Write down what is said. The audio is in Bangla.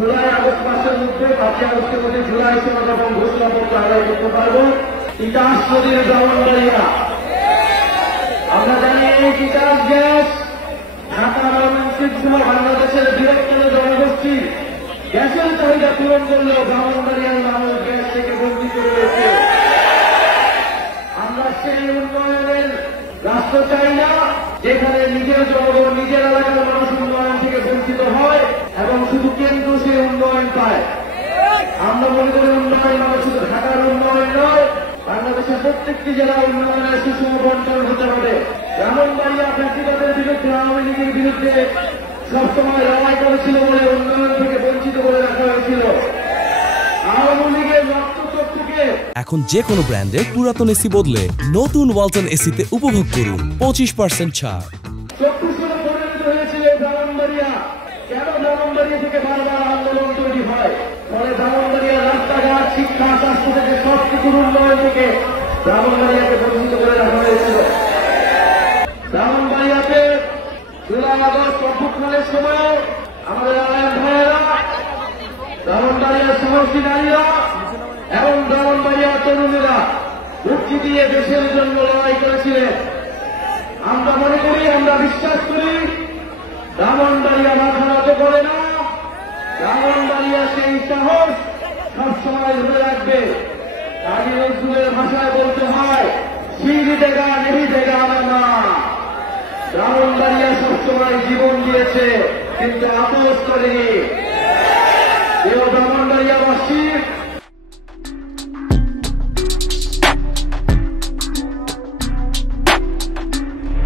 জুলাই আগস্ট মাসের মধ্যে 5 আগস্টের মধ্যে জুলাই সনদ এবং ঘোষণাপত্র আদায় করতে পারবো। তিতাস নদীর ব্রাহ্মণবাড়িয়া, আমরা জানি এই তিতাস গ্যাস ঢাকা ময়মনসিংহ সহ বাংলাদেশের বৃহত্তর জনগোষ্ঠী গ্যাসের চাহিদা পূরণ করলেও ব্রাহ্মণবাড়িয়ার মানুষ গ্যাস থেকে বঞ্চিত রয়েছে। আমরা সেই উন্নয়নের রাষ্ট্র চাই না যেখানে নিজের জনগণ নিজের এলাকার মানুষ উন্নয়ন থেকে বঞ্চিত হয় এবং শুধু কেন্দ্র সে উন্নয়ন পায়। আমরা মনে করি উন্নয়ন মানে শুধু ঢাকার উন্নয়ন নয়, বাংলাদেশের প্রত্যেকটি জেলা উন্নয়নের সুষম বন্টন হতে হবে। ব্রাহ্মণবাড়িয়া ব্যক্তিগতের বিরুদ্ধে আওয়ামী লীগের বিরুদ্ধে সবসময় লড়াই করেছিল বলে উন্নয়ন থেকে বঞ্চিত করে রাখা হয়েছিল। আওয়ামী লীগের রক্তচক্ষুকে এখন যে কোনো ব্র্যান্ডের পুরাতন এসি বদলে নতুন ওয়ালটন এসিতে উপভোগ করুন 25% ছাড়। চক্ষুষুর পরিণত হয়েছিল ব্রাহ্মণবাড়িয়া। কেন ব্রাহ্মণবাড়িয়া থেকে বারবার আন্দোলন তৈরি হয়? ফলে ব্রাহ্মণবাড়িয়ার রাস্তাঘাট, শিক্ষা, স্বাস্থ্য থেকে সবকিছুর উন্নয়ন থেকে ব্রাহ্মণবাড়িয়াকে বঞ্চিত করে রাখা হয়েছিল। ব্রাহ্মণবাড়িয়াতে জুলাই আগস্ট অভ্যুত্থানের সময় আমাদের আলেম ভাইয়েরা, ব্রাহ্মণবাড়িয়ার সাহসী নারীরা এবং ব্রাহ্মণবাড়িয়ার তরুণীরা মুক্তি দিয়ে দেশের জন্য লড়াই করেছিলেন। আমরা মনে করি, আমরা বিশ্বাস করি ব্রাহ্মণবাড়িয়া মাথা নত করে না। ব্রাহ্মণবাড়িয়া সেই সাহস সবসময় ধরে রাখবে। কাজী নজরুলের ভাষায় বলতে হয়, শির দেগা নেহি দেগা না। ব্রাহ্মণবাড়িয়া সবসময় জীবন দিয়েছে কিন্তু আপোষ করেনি। কেউ ব্রাহ্মণবাড়িয়াবাসী